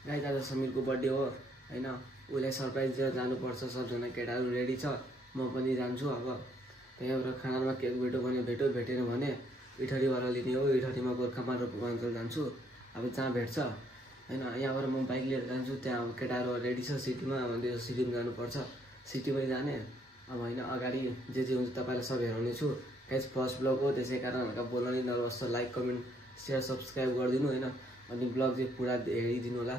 Guys आज समीरको birthday हो हैन उलाई सरप्राइज दिएर जानुपर्छ सबजना केटाहरु रेडी छ म पनि जान्छु अब त्यहाँबाट खानामा केक भेटेन भने इठरीबाट लिने हो इठरीमा गोर्खामा र पूर्वाञ्चल जान्छु अब जहाँ भेट्छ हैन यहाँबाट म बाइक लिएर जान्छु त्यहाँ केटाहरु रेडी छ सिटीमा भन्दै सिटीमा जानुपर्छ सिटीमै जाने अब हैन अगाडि जे हुन्छ तपाईलाई सब हेराउने छु गाइस फर्स्ट ब्लग हो त्यसै कारण हल्का बोल्न नि नर्भस छ लाइक कमेन्ट शेयर सब्स्क्राइब गरिदिनु हैन अनि ब्लग चाहिँ पुरा हेरिदिनु होला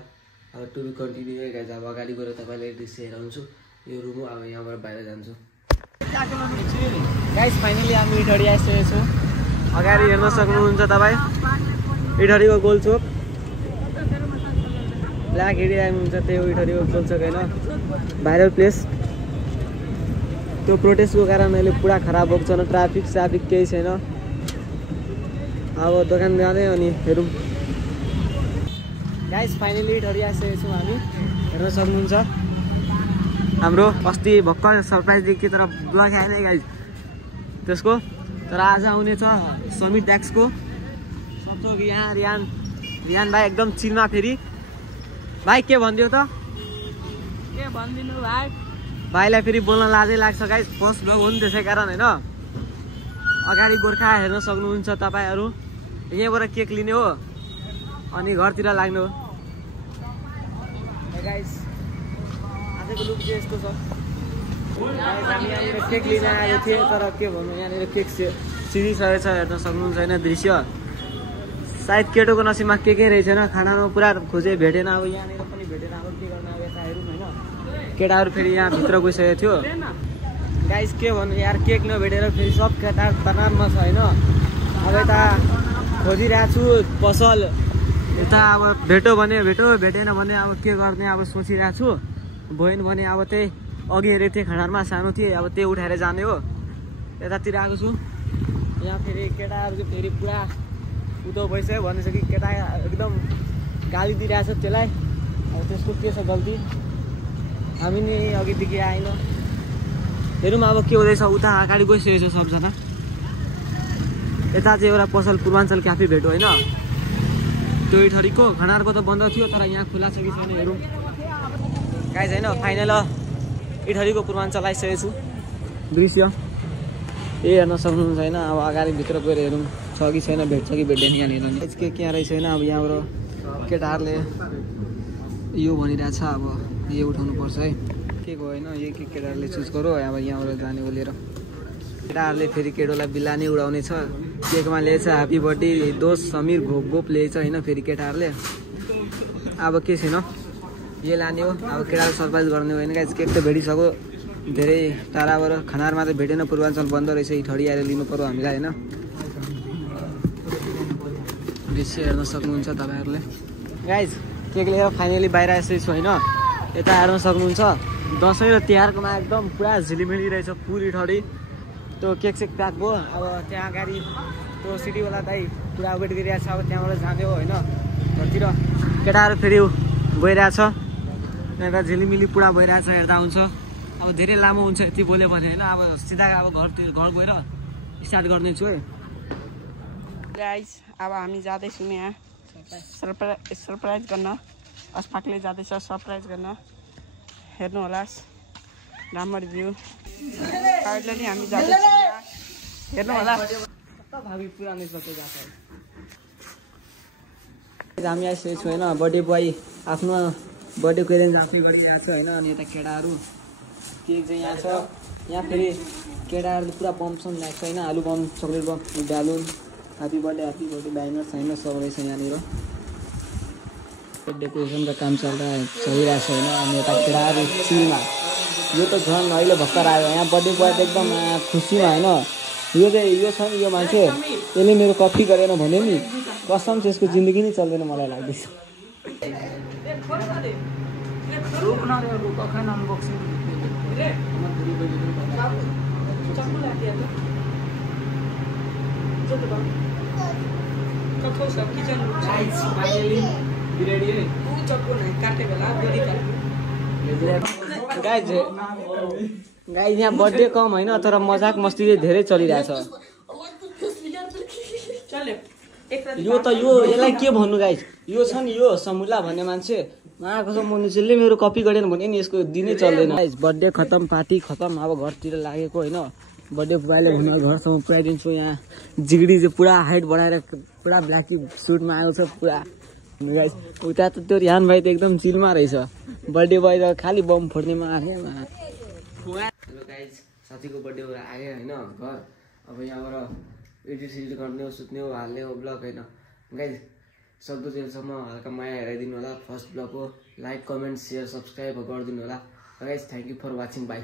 अब टु बी कन्टिन्यू गाइस अब अगाडि गएर तपाईलाई दृश्य हेराउँछु यो रुम हो अब यहाँबाट बाहिर जान्छु गाइस फाइनली हामी इठरी आइसकेको छु अगाडि हेर्न सक्नुहुन्छ तपाई इठरीको गोलचोक ब्ल्याक एरिया हुन्छ त्यही हो इठरीको गोलचोक हैन भाइरल प्लेस त्यो प्रोटेस्टको कारण अहिले पुरा खराब भएको छ ट्राफिक केही छैन अब दोकान जाँदै अनि हेरौँ गाइस फाइनली इठरी आइसकेको छौँ हामी हेर्न सक्नुहुन्छ हाम्रो अस्ति भर्खर सरप्राइज दिएको तर ब्लग आएन गाइस त्यसको तर आज आउने छ समीर ट्याक्सको सबैको यहाँ रियान भाइ एकदम चिनमा फेरि भाइ के भनिदियो त के भनिदिनु भाइ भाइलाई फेरि बोल्न लाजै लाग्छ गाइस फर्स्ट ब्लग हो नि त्यसै कारण हैन अगाडि गोर्खा हेर्न सक्नुहुन्छ तपाईहरु यहाँबाट केक लिने हो अनि घरतिर लाग्ने हो गाइस आजको लुक चाहिँ यस्तो छ हामी यहाँनिर केक लिन आएको थिएँ तर के भन्नु यहाँनिर केक सिरिसकेको छ हेर्न सक्नुहुन्छ हैन दृश्य सायद केटोको नसिबमा केकै रहेछन खानामा पुरा खोजे भेटेन अब यहाँनिर पनि भेटेन अब के गर्न अब यता हेरौँ हैन केटाहरु फेरि यहाँ भित्र गइसकेको थियो गाइस के भन्नु यार केक नभेटेर फेरि सब केटाहरु तनावमा छ हैन अब यता खोजिरहेको छु पसल यता अब भेट्यो भने भेटेन भने अब के गर्ने अब सोचिरहेको छु भएन भने अब त्यही अघि हेरेको थिएँ खँडारमा सानो थिएँ अब त्यही उठाएर जाने हो यतातिर आएको छु यहाँ फेरि केटाहरु चाहिँ फेरि पुरा उदो भइसक्यो भनेछ कि केटा एकदम गाली दिइरहेछ त्यसलाई अब त्यसको के छ गल्ती हामी नि अघिदेखि आएन हेरौँ अब के हुँदैछ उता अगाडि गइसकेको छ सबजना यता चाहिँ एउटा पसल पूर्वाञ्चल क्याफे भेट्यो होइन त्यो इठरीको खनारको त बन्द थियो तर यहाँ खुला छ कि छैन हेरौँ गाइस होइन फाइनल इठरीको पूर्वाञ्चल आइसकेको छु दृश्य हेर्न सक्नुहुन्छ होइन अब अगाडि भित्र गएर हेरौँ छ कि छैन भेट्छ कि भेट्दैन यहाँनिर के यहाँ रहेछ होइन अब यहाँबाट केटाहरूले यो भनिरहेछ अब यो उठाउनु पर्छ है के को होइन यही के केटाहरूले चुज गरो अब यहाँबाट जाने लिएर केटाहरूले फेरि केटोलाई बिल्लानी उडाउने छ केकमा ल्याएछ ह्याप्पी बर्थडे दोस्त समीर गोप ल्याएछ होइन फेरि केटाहरूले अब के छैन यो लाने हो अब केटाहरू सरप्राइज गर्ने हो होइन गाइस केक त भेटिसक्यो धेरै टाढाबाट खनारमा त भेटेन पूर्वाञ्चल बन्द रहेछ इठरी आएर लिनु पर्यो हामीलाई होइन दृश्य हेर्न सक्नुहुन्छ तपाईँहरूले गाइस केक लिएर फाइनली बाहिर आइसकेको छु होइन यता हेर्न सक्नुहुन्छ दसैँ र तिहारकोमा एकदम पुरा झिलिमिली रहेछ पुरी ठडी त्यो केक सेक प्याक भयो अब त्यहाँ अगाडि त्यो सिटीवाला दाइ पुरा वेट गरिरहेको छ अब त्यहाँबाट जाने हो होइन घरतिर केटाहरू फेरि गइरहेछ यता झिलिमिली पुरा भइरहेछ हेर्दा हुन्छ अब धेरै लामो हुन्छ यति बोल्यो भने होइन अब सिधा अब घर गएर स्टार्ट गर्नेछु है गाइस अब हामी जाँदैछौँ यहाँ सरप्राइज गर्न अस्पाकले जाँदैछ सरप्राइज गर्न हेर्नु होला राम्रो भ्यू अहिले नि हामी जाँदैछौँ हेर्नु होला भावी पुरानो हामी आइसकेको छु होइन बर्थडे बोय आफ्नो बर्थडेको एरेन्ज आफै गरिरहेको छ होइन अनि यता केटाहरू केक चाहिँ यहाँ छ यहाँ फेरि केटाहरूले पुरा बम सम ल्याएको छ होइन आलु bomb chocolate bomb balloon happy birthday banner साइनर सब रहेछ यहाँनिर डेकोरेसनको काम चलिरहेको छ होइन अनि यता केटाहरू चिलमा यो त झन् अहिले भर्खर आयो यहाँ बर्थडे बोय त एकदम खुसीमा होइन यो चाहिँ यो छ नि यो मान्छे यसले मेरो कपी गरेन भने नि कसम चाहिँ यसको जिन्दगी नै चल्दैन मलाई लाग्दैछ गाइस यहाँ बर्थडे कम होइन तर मजाक मस्ती चाहिँ धेरै चलिरहेछ यो त यो यसलाई के भन्नु गाइस यो छ नि यो समुला भन्ने मान्छे कसम मनुष्यले मेरो कपी गरेन भने नि यसको दिनै चल्दैन। बर्थडे खत्तम, पार्टी खत्तम, अब घरतिर लागेको होइन। बर्थडे बोयले हुन घरसम्म पुऱ्याइदिन्छु। यहाँ जिगडी चाहिँ पुरा हाइट बढाएर पुरा ब्ल्याकी सुटमा आएको छ पुरा गाइस। उता त त्यो रिहान भाइ त एकदम चिलमा रहेछ। बर्थडे बोय त खालि बम फोड्नेमा आयो। हेलो गाइस, साथीको बर्थडे भएर आयो होइन घर। अब यहाँबाट एडिट गर्ने हो, सुत्ने हो, हाल्ने हो ब्लग होइन गाइस। सक्दो जेलसम्म हल्का माया हेराइदिनु होला। फर्स्ट ब्लग हो। लाइक, कमेन्ट, सेयर, सब्सक्राइब गरिदिनु होला guys. Thank you for watching, by.